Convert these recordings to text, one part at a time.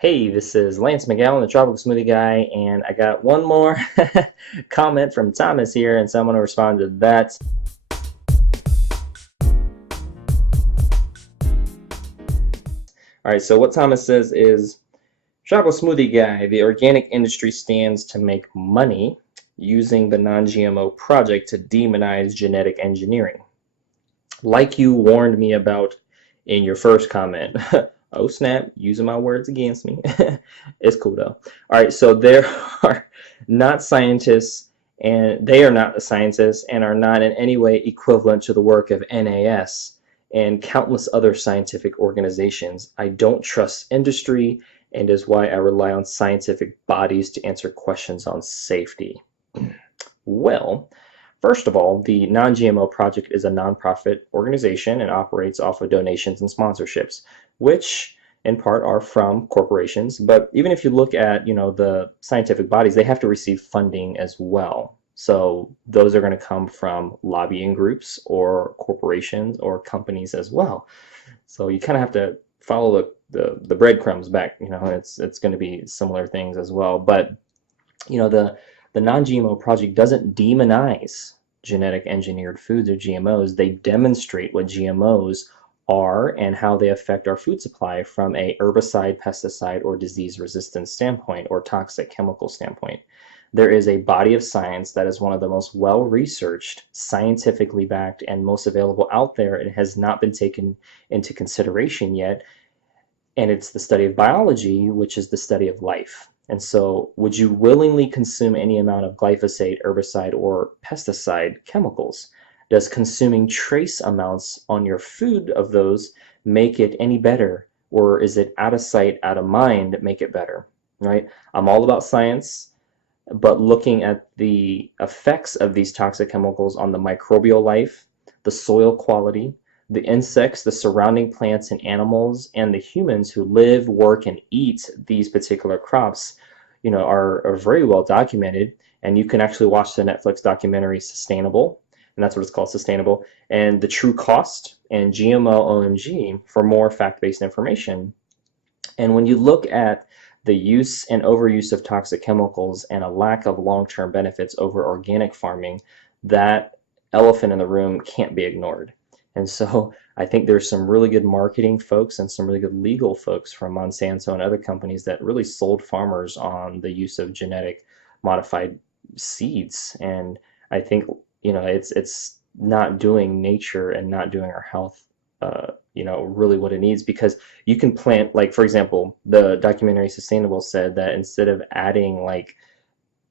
Hey, this is Lance McGowan, the Tropical Smoothie Guy, and I got one more comment from Thomas here, and so I'm going to respond to that. All right, so what Thomas says is, Tropical Smoothie Guy, the organic industry stands to make money using the non-GMO project to demonize genetic engineering. Like you warned me about in your first comment. Oh snap, using my words against me. It's cool though. All right, so there are not scientists, and they are not scientists and are not in any way equivalent to the work of NAS and countless other scientific organizations. I don't trust industry, and is why I rely on scientific bodies to answer questions on safety. Well, first of all, the Non-GMO Project is a nonprofit organization and operates off of donations and sponsorships, which in part are from corporations. But even if you look at, the scientific bodies, they have to receive funding as well. So those are going to come from lobbying groups or corporations or companies as well. So you kind of have to follow the breadcrumbs back. It's going to be similar things as well. But the non-GMO project doesn't demonize genetic engineered foods or GMOs. They demonstrate what GMOs are and how they affect our food supply from a herbicide, pesticide, or disease resistance standpoint or toxic chemical standpoint. There is a body of science that is one of the most well-researched, scientifically backed, and most available out there. It has not been taken into consideration yet, and it's the study of biology, which is the study of life. And so, would you willingly consume any amount of glyphosate, herbicide, or pesticide chemicals? Does consuming trace amounts on your food of those make it any better? Or is it out of sight, out of mind, make it better? Right? I'm all about science, but looking at the effects of these toxic chemicals on the microbial life, the soil quality, the insects, the surrounding plants and animals, and the humans who live, work, and eat these particular crops, are very well documented. And you can actually watch the Netflix documentary Sustainable, and that's what it's called, Sustainable, and The True Cost and GMO OMG for more fact-based information. And when you look at the use and overuse of toxic chemicals and a lack of long-term benefits over organic farming, that elephant in the room can't be ignored. And so I think there's some really good marketing folks and some really good legal folks from Monsanto and other companies that really sold farmers on the use of genetic modified seeds. And I think, it's not doing nature and not doing our health, really what it needs, because you can plant, like, for example, the documentary Sustainable said that instead of adding like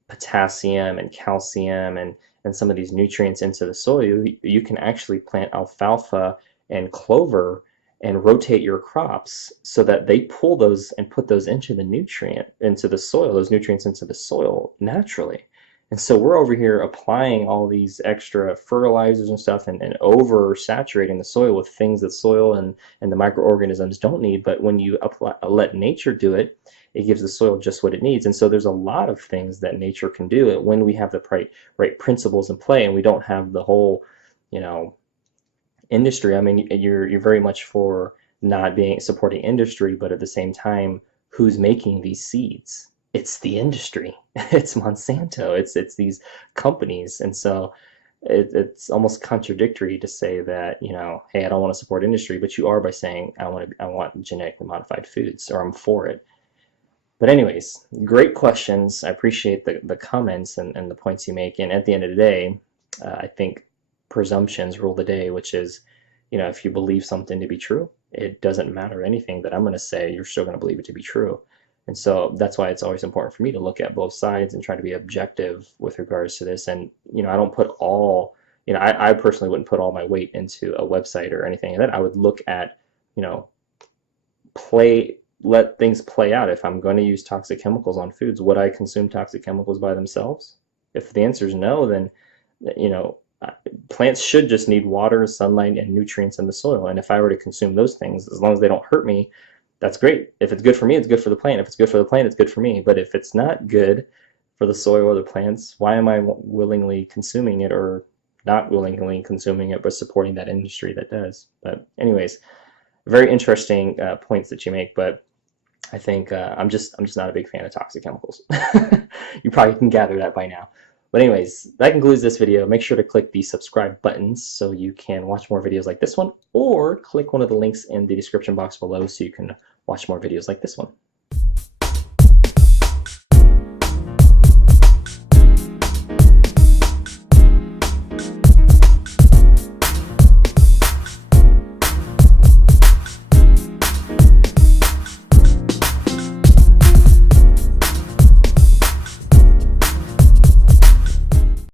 potassium and calcium and some of these nutrients into the soil, you can actually plant alfalfa and clover and rotate your crops so that they pull those and put those into the soil, those nutrients into the soil naturally. And so we're over here applying all these extra fertilizers and stuff and oversaturating the soil with things that soil and the microorganisms don't need. But when you let nature do it, it gives the soil just what it needs. And so there's a lot of things that nature can do when we have the right principles in play, and we don't have the whole, industry. I mean, you're very much for not being supporting industry, but at the same time, who's making these seeds? It's the industry. It's Monsanto. It's these companies. And so it's almost contradictory to say that, hey, I don't want to support industry, but you are by saying I want genetically modified foods, or I'm for it. But anyways, great questions. I appreciate the comments and the points you make. And at the end of the day, I think presumptions rule the day, which is, if you believe something to be true, it doesn't matter anything that I'm going to say, you're still going to believe it to be true. And so that's why it's always important for me to look at both sides and try to be objective with regards to this. And, I don't put all, I personally wouldn't put all my weight into a website or anything. And then I would look at, let things play out. If I'm going to use toxic chemicals on foods, would I consume toxic chemicals by themselves? If the answer is no, then, plants should just need water, sunlight, and nutrients in the soil. And if I were to consume those things, as long as they don't hurt me, that's great. If it's good for me, it's good for the plant. If it's good for the plant, it's good for me. But if it's not good for the soil or the plants, why am I willingly consuming it, or not willingly consuming it, but supporting that industry that does? But anyways, very interesting points that you make. But I think I'm just not a big fan of toxic chemicals. You probably can gather that by now. But anyways, that concludes this video. Make sure to click the subscribe buttons so you can watch more videos like this one, or click one of the links in the description box below so you can watch more videos like this one.